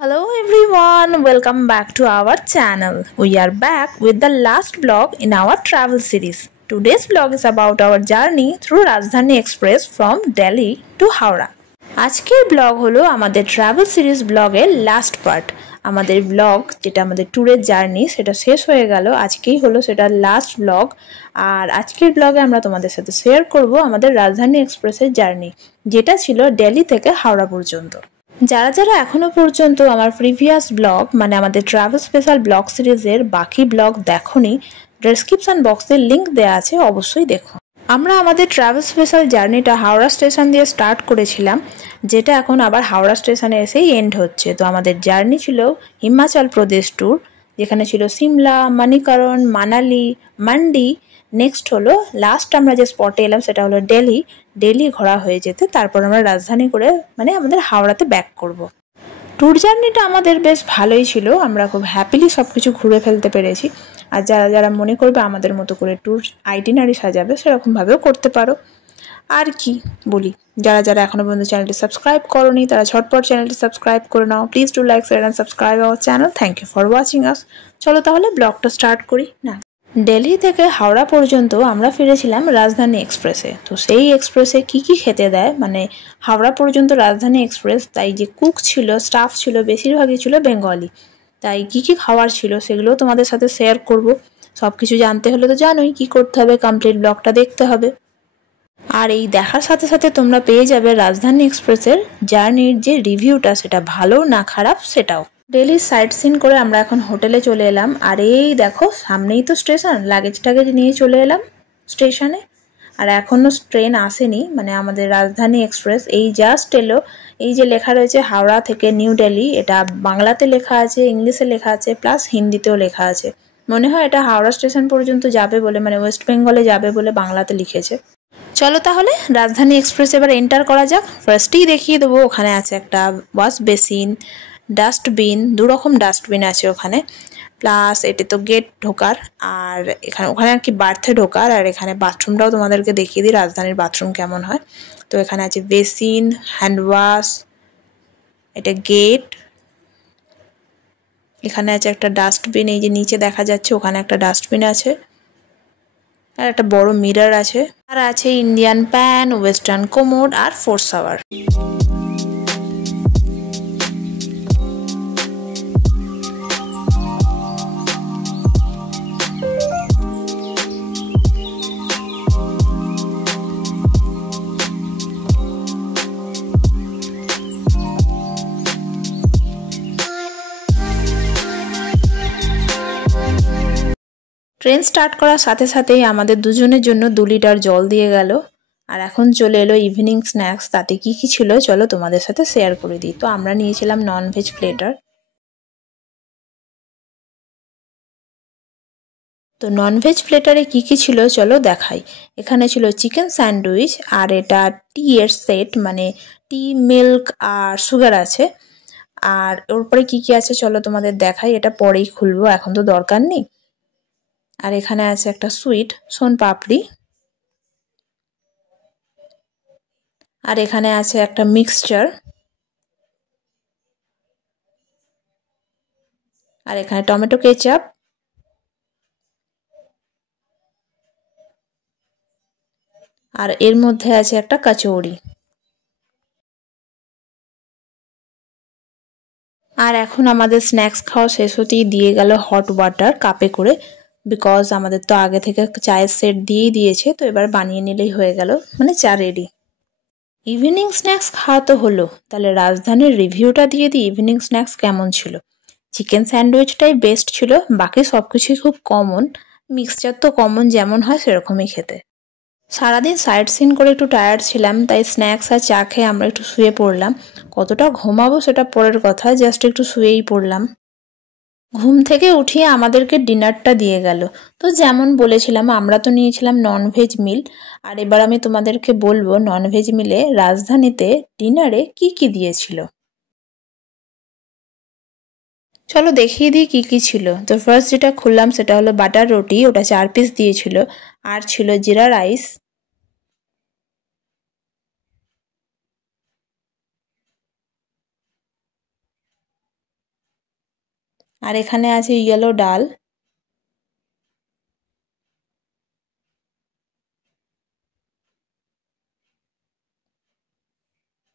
Hello everyone, welcome back to our channel. We are back with the last vlog in our travel series. Today's vlog is about our journey through Rajdhani Express from Delhi to Howrah. আজকের blog হলো আমাদের travel series ব্লগের last part. আমাদের blog যেটা আমাদের ট্যুরের journey সেটা শেষ হয়ে গেল, আজকেই হলো সেটা লাস্ট ব্লগ। আর আজকের ব্লগে আমরা তোমাদের সাথে শেয়ার করব আমাদের রাজধানী এক্সপ্রেসের জার্নি, যেটা ছিল দিল্লি থেকে হাওড়া পর্যন্ত। যারা যারা এখনো পর্যন্ত আমার প্রিভিয়াস ব্লগ মানে আমাদের ট্রাভেল স্পেশাল ব্লগ সিরিজের বাকি ব্লগ দেখোনি, ডেসক্রিপশন বক্সে লিংক দেওয়া আছে, অবশ্যই দেখো। আমরা আমাদের ট্রাভেল স্পেশাল জার্নিটা হাওড়া স্টেশন দিয়ে স্টার্ট করেছিলাম, যেটা এখন আবার হাওড়া স্টেশনে এসেই এন্ড হচ্ছে। তো আমাদের জার্নি ছিল হিমাচল প্রদেশ ট্যুর, যেখানে ছিল সিমলা, মণিকরণ, মানালি, মান্ডি। নেক্সট হলো লাস্ট আমরা যে স্পটে এলাম সেটা হলো দিল্লি ঘোরা হয়ে যেতে তারপর আমরা রাজধানী করে মানে আমাদের হাওড়াতে ব্যাক করব। ট্যুর জার্নিটা আমাদের বেশ ভালোই ছিল, আমরা খুব হ্যাপিলি সব কিছু ঘুরে ফেলতে পেরেছি। আর যারা যারা মনে করবে আমাদের মতো করে ট্যুর আইটিনারি সাজাবে সেরকমভাবেও করতে পারো। আর কি বলি, যারা যারা এখনো পর্যন্ত চ্যানেলটি সাবস্ক্রাইব করোনি তারা ঝটপট চ্যানেলটি সাবস্ক্রাইব করে নাও। Please do like, share and subscribe our channel. Thank you for watching us. চলো তাহলে ব্লগটা স্টার্ট করি না। দিল্লি থেকে হাওড়া পর্যন্ত আমরা ফিরেছিলাম রাজধানী এক্সপ্রেসে। তো সেই এক্সপ্রেসে কি কি খেতে দেয়, মানে হাওড়া পর্যন্ত রাজধানী এক্সপ্রেস, তাই যে কুক ছিল, স্টাফ ছিল, বেশিরভাগই ছিল বেঙ্গলি। তাই কি কি খাবার ছিল সেগুলো তোমাদের সাথে শেয়ার করব। সব কিছু জানতে হলে তো জানোই কি করতে হবে, কমপ্লিট ব্লগটা দেখতে হবে। আর এই দেখার সাথে সাথে তোমরা পেয়ে যাবে রাজধানী এক্সপ্রেসের জার্নির যে রিভিউটা, সেটা ভালো না খারাপ সেটাও। দিল্লি সাইট সিন করে আমরা এখন হোটেলে চলে এলাম। আর এই দেখো সামনেই তো স্টেশন, লাগেজ টাগেজ নিয়ে চলে এলাম স্টেশনে। আর এখনও ট্রেন আসেনি, মানে আমাদের রাজধানী এক্সপ্রেস এই জাস্ট এলো। এই যে লেখা রয়েছে হাওড়া থেকে নিউ দিল্লি, এটা বাংলাতে লেখা আছে, ইংলিশে লেখা আছে, প্লাস হিন্দিতেও লেখা আছে। মনে হয় এটা হাওড়া স্টেশন পর্যন্ত যাবে বলে, মানে ওয়েস্ট বেঙ্গলে যাবে বলে বাংলাতে লিখেছে। চলো তাহলে রাজধানী এক্সপ্রেস এবার এন্টার করা যাক। ফার্স্টেই দেখিয়ে দেবো ওখানে আছে একটা ওয়াশ বেসিন, ডাস্টবিন, দুরকম ডাস্টবিন আছে ওখানে, প্লাস এটি তো গেট ঢোকার, আর ওখানে আর কি বার্থে ঢোকার। আর এখানে বাথরুমটাও তোমাদেরকে দেখিয়ে দিই রাজধানীর বাথরুম কেমন হয়। তো এখানে আছে বেসিন, হ্যান্ড ওয়াশ, এটা গেট, এখানে আছে একটা ডাস্টবিন, এই যে নিচে দেখা যাচ্ছে ওখানে একটা ডাস্টবিন আছে, আর একটা বড় মিরর আছে, আর আছে ইন্ডিয়ান প্যান, ওয়েস্টার্ন কোমোড আর ফোর শাওয়ার। ট্রেন স্টার্ট করার সাথে সাথেই আমাদের দুজনের জন্য 2 লিটার জল দিয়ে গেল। আর এখন চলে এলো ইভিনিং স্ন্যাক্স। তাতে কি কি ছিল চলো তোমাদের সাথে শেয়ার করে দিই। তো আমরা নিয়েছিলাম ননভেজ প্লেটার। তো ননভেজ প্লেটারে কি কি ছিল চলো দেখাই। এখানে ছিল চিকেন স্যান্ডউইচ, আর এটা টি এর সেট, মানে টি, মিল্ক আর সুগার আছে। আর ওর পরে কি কি আছে চলো তোমাদের দেখাই, এটা পরেই খুলবো, এখন তো দরকার নেই। আর এখানে আছে একটা সুইট সোন পাপড়ি, আর এখানে আছে একটা মিক্সচার, আর এখানে টমেটো কেচাপ, আর এর মধ্যে আছে একটা কচৌড়ি। আর এখন আমাদের স্ন্যাক্স খাওয়া শেষ হতেই দিয়ে গেল হট ওয়াটার কাপে করে, বিকজ আমাদের তো আগে থেকে চায়ের সেট দিয়েই দিয়েছে, তো এবার বানিয়ে নিলেই হয়ে গেল, মানে চা রেডি। ইভিনিং স্ন্যাক্স খাওয়া তো হলো, তাহলে রাজধানীর রিভিউটা দিয়ে দিই ইভিনিং স্ন্যাক্স কেমন ছিল। চিকেন স্যান্ডউইচটাই বেস্ট ছিল, বাকি সব কিছুই খুব কমন। মিক্সচার তো কমন যেমন হয় সেরকমই খেতে। সারাদিন সাইট সিন করে একটু টায়ার্ড ছিলাম, তাই স্ন্যাক্স আর চা খেয়ে আমরা একটু শুয়ে পড়লাম। কতটা ঘুমাবো সেটা পরের কথা, জাস্ট একটু শুয়েই পড়লাম। ঘুম থেকে উঠিয়ে আমাদেরকে ডিনারটা দিয়ে গেল। তো যেমন বলেছিলাম আমরা তো নিয়েছিলাম ননভেজ মিল, আর এবার আমি তোমাদেরকে বলবো ননভেজ মিলে রাজধানীতে ডিনারে কি কি দিয়েছিল। চলো দেখিয়ে দিই কি কি ছিল। তো ফার্স্ট যেটা খুললাম সেটা হলো বাটার রুটি, ওটা 4 পিস দিয়েছিল। আর ছিল জিরা রাইস, আর এখানে আছে ইয়েলো ডাল,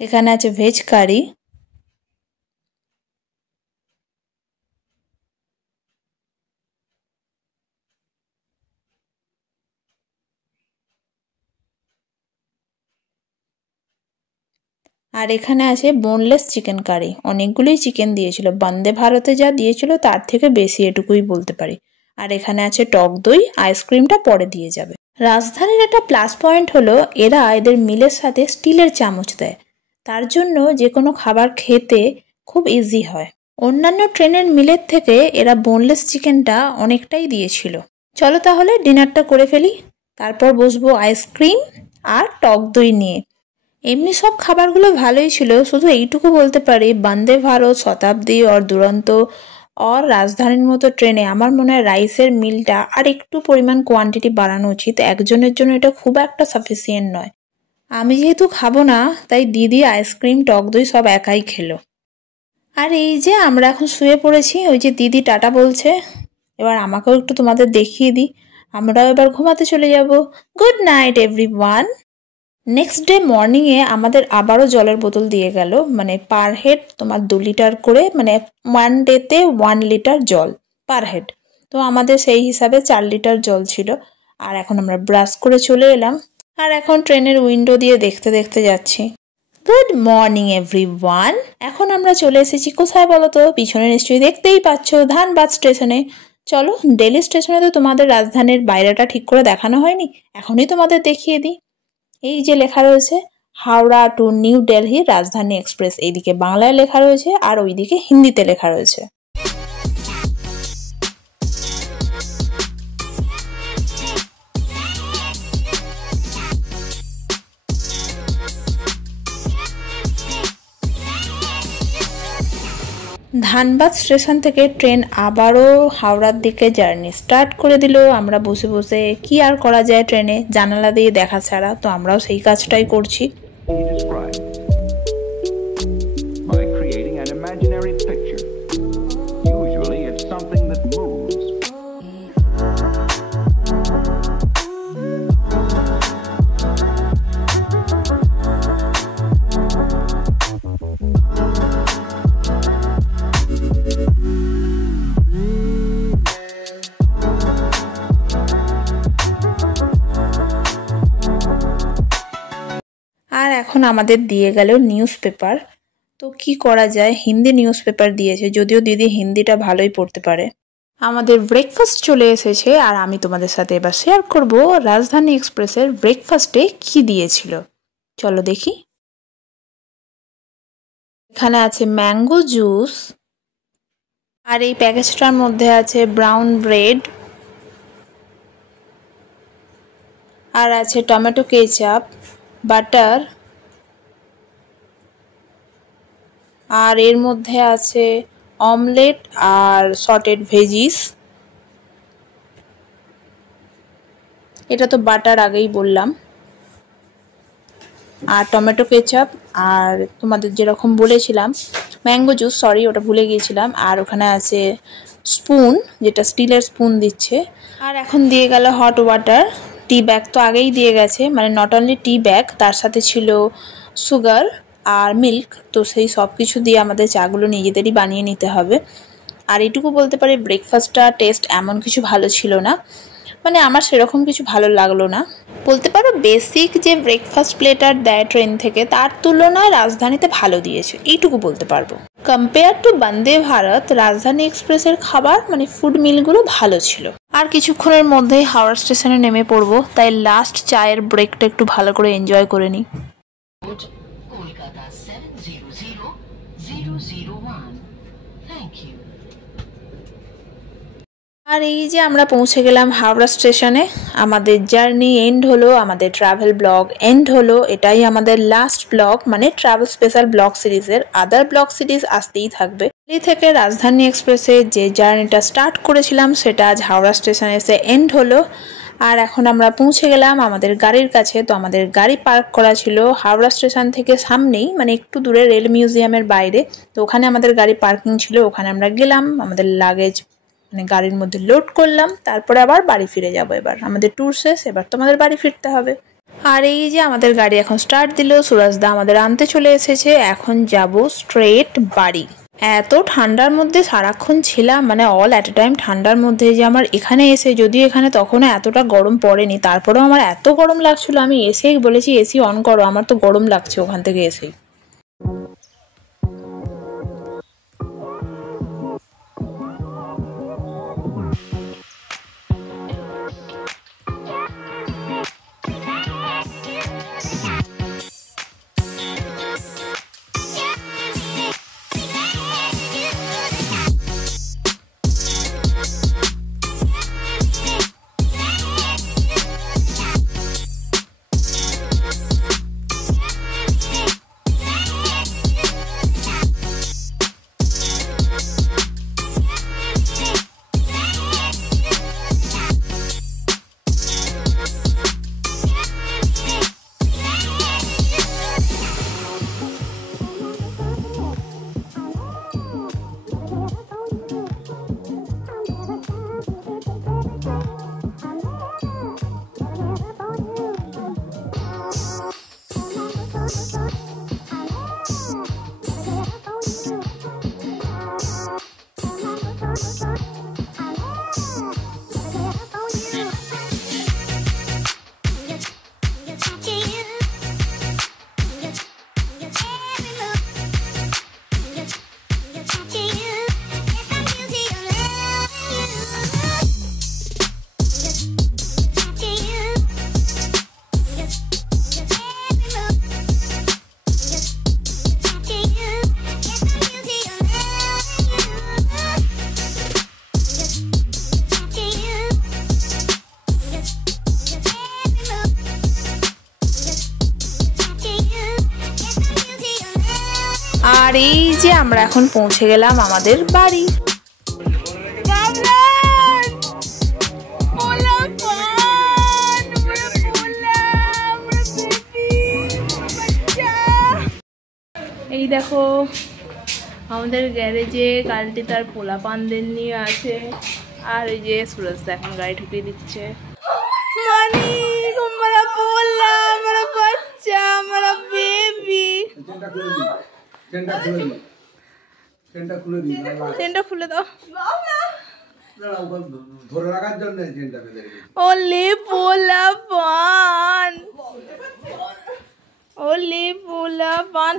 এখানে আছে ভেজ কারি, আর এখানে আছে বোনলেস চিকেন কারি। অনেকগুলোই চিকেন দিয়েছিল, বন্দে ভারতে যা দিয়েছিল তার থেকে বেশি, এটুকুই বলতে পারি। আর এখানে আছে টক দই, আইসক্রিমটা পরে দিয়ে যাবে। রাজধানীর একটা প্লাস পয়েন্ট হলো এরা এদের মিলের সাথে স্টিলের চামচ দেয়, তার জন্য যে কোনো খাবার খেতে খুব ইজি হয়। অন্যান্য ট্রেনের মিলের থেকে এরা বোনলেস চিকেনটা অনেকটাই দিয়েছিল। চলো তাহলে ডিনারটা করে ফেলি, তারপর বসবো আইসক্রিম আর টক দই নিয়ে। এমনি সব খাবারগুলো ভালোই ছিল, শুধু এইটুকু বলতে পারি বন্দে ভারত, শতাব্দী আর দুরন্ত আর রাজধানীর মতো ট্রেনে আমার মনে হয় রাইসের মিলটা আর একটু পরিমাণ কোয়ান্টিটি বাড়ানো উচিত। একজনের জন্য এটা খুব একটা সাফিসিয়েন্ট নয়। আমি যেহেতু খাবো না তাই দিদি আইসক্রিম টক দই সব একাই খেলো। আর এই যে আমরা এখন শুয়ে পড়েছি, ওই যে দিদি টাটা বলছে। এবার আমাকেও একটু তোমাদের দেখিয়ে দিই, আমরাও এবার ঘুমাতে চলে যাব। Good night everyone. Next day মর্নিংয়ে আমাদের আবারও জলের বোতল দিয়ে গেল, মানে পার হেড তোমার 2 লিটার করে, মানে 1 ডেতে 1 লিটার জল পার হেড। তো আমাদের সেই হিসাবে 4 লিটার জল ছিল। আর এখন আমরা ব্রাশ করে চলে এলাম, আর এখন ট্রেনের উইন্ডো দিয়ে দেখতে দেখতে যাচ্ছি। Good morning everyone. এখন আমরা চলে এসেছি কোথায় বলো তো? পিছনে নিশ্চয়ই দেখতেই পাচ্ছ, ধানবাদ স্টেশনে। চলো, দিল্লি স্টেশনে তো তোমাদের রাজধানীর বাইরেটা ঠিক করে দেখানো হয়নি, এখনই তোমাদের দেখিয়ে দিই। এই যে লেখা রয়েছে হাওড়া টু নিউ দিল্লি রাজধানী এক্সপ্রেস, এইদিকে বাংলায় লেখা রয়েছে আর ওইদিকে হিন্দিতে লেখা রয়েছে। ধানবাদ স্টেশন থেকে ট্রেন আবারও হাওড়ার দিকে জার্নি স্টার্ট করে দিল। আমরা বসে বসে কি আর করা যায় ট্রেনে, জানালা দিয়ে দেখা ছাড়া, তো আমরাও সেই কাজটাই করছি। আর এখন আমাদের দিয়ে গেল নিউজ পেপার, তো কি করা যায়, হিন্দি নিউজ পেপার দিয়েছে, যদিও দিদি হিন্দিটা ভালোই পড়তে পারে। আমাদের ব্রেকফাস্ট চলে এসেছে, আর আমি তোমাদের সাথে এবার শেয়ার করব রাজধানী এক্সপ্রেসের ব্রেকফাস্টে কি দিয়েছিল। চলো দেখি। এখানে আছে ম্যাঙ্গো জুস, আর এই প্যাকেজটার মধ্যে আছে ব্রাউন ব্রেড, আর আছে টমেটো কেচাপ, বাটার, আর এর মধ্যে আছে অমলেট আর সটেড ভেজিস। এটা তো বাটার আগেই বললাম, আর টমেটো কেচাপ, আর তোমাদের যেরকম বলেছিলাম ম্যাঙ্গো জুস, সরি ওটা ভুলে গিয়েছিলাম। আর ওখানে আছে স্পুন, যেটা স্টিলের স্পুন দিচ্ছে। আর এখন দিয়ে গেল হট ওয়াটার। টি ব্যাগ তো আগেই দিয়ে গেছে, মানে নট অনলি টি ব্যাগ, তার সাথে ছিল সুগার আর মিল্ক। তো সেই সব কিছু দিয়ে আমাদের চাগুলো নিজেদেরই বানিয়ে নিতে হবে। আর এটুকু বলতে পারি ব্রেকফাস্টটা টেস্ট এমন কিছু ভালো ছিল না, মানে আমার সেরকম কিছু ভালো লাগলো না। বলতে পারো বেসিক যে ব্রেকফাস্ট প্লেটার দেয় ট্রেন থেকে তার তুলনায় রাজধানীতে ভালো দিয়েছে, এইটুকু বলতে পারবো। কম্পেয়ার টু বন্দে ভারত, রাজধানী এক্সপ্রেসের খাবার মানে ফুড মিলগুলো ভালো ছিল। আর কিছুক্ষণের মধ্যেই হাওড়া স্টেশনে নেমে পড়বো, তাই লাস্ট চায়ের ব্রেকটা একটু ভালো করে এনজয় করে নিই। আর এই যে আমরা পৌঁছে গেলাম হাওড়া স্টেশনে, আমাদের জার্নি এন্ড হলো, আমাদের ট্রাভেল ব্লগ এন্ড হলো। এটাই আমাদের লাস্ট ব্লগ, মানে ট্রাভেল স্পেশাল ব্লগ সিরিজের। আদার ব্লগ সিরিজ আসতেই থাকবে। দিল্লি থেকে রাজধানী এক্সপ্রেসে যে জার্নিটা স্টার্ট করেছিলাম সেটা আজ হাওড়া স্টেশনে এসে এন্ড হলো। আর এখন আমরা পৌঁছে গেলাম আমাদের গাড়ির কাছে। তো আমাদের গাড়ি পার্ক করা ছিল হাওড়া স্টেশন থেকে সামনেই, মানে একটু দূরে রেল মিউজিয়ামের বাইরে। তো ওখানে আমাদের গাড়ি পার্কিং ছিল, ওখানে আমরা গেলাম, আমাদের লাগেজ মানে গাড়ির মধ্যে লোড করলাম, তারপরে আবার বাড়ি ফিরে যাব। এবার আমাদের ট্যুর শেষ, এবার তোমাদের বাড়ি ফিরতে হবে। আর এই যে আমাদের গাড়ি এখন স্টার্ট দিল, সুরাজদা আমাদের আনতে চলে এসেছে। এখন যাব স্ট্রেট বাড়ি। এত ঠান্ডার মধ্যে সারাক্ষণ ছিলাম, মানে অল অ্যাট এ টাইম ঠান্ডার মধ্যে, যে আমার এখানে এসে, যদিও এখানে তখনও এতটা গরম পড়েনি, তারপরেও আমার এত গরম লাগছিল, আমি এসেই বলেছি এসি অন করো, আমার তো গরম লাগছে ওখান থেকে এসেই। আর এই যে আমরা এখন পৌঁছে গেলাম আমাদের বাড়ি। এই দেখো আমাদের গ্যারেজে গাড়িটি তার পোলা পানদের নিয়ে আছে। আর এই যে সুরজ এখন গাড়ি ঢুকিয়ে দিচ্ছে। খুলে দাও। ওলে পোলা পান, ওলে পোলা পান।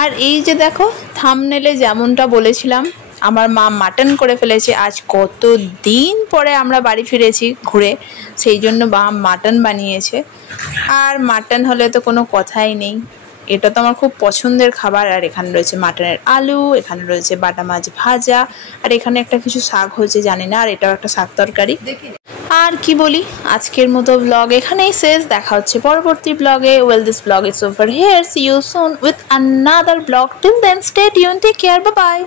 আর এই যে দেখো থাম্বনেলে যেমনটা বলেছিলাম, আমার মা মাটন করে ফেলেছে। আজ কত দিন পরে আমরা বাড়ি ফিরেছি ঘুরে, সেই জন্য মা মাটন বানিয়েছে। আর মাটন হলে তো কোনো কথাই নেই, এটা তো আমার খুব পছন্দের খাবার। আর এখানে রয়েছে মাটনের আলু, এখানে রয়েছে বাটা মাছ ভাজা, আর এখানে একটা কিছু শাক হয়েছে জানি না, আর এটাও একটা শাক তরকারি। আর কি বলি, আজকের মতো ব্লগ এখানেই শেষ। দেখা হচ্ছে পরবর্তী ব্লগে। Well, this blog is over here. See you soon with another blog. Till then stay tune, take care, bye by.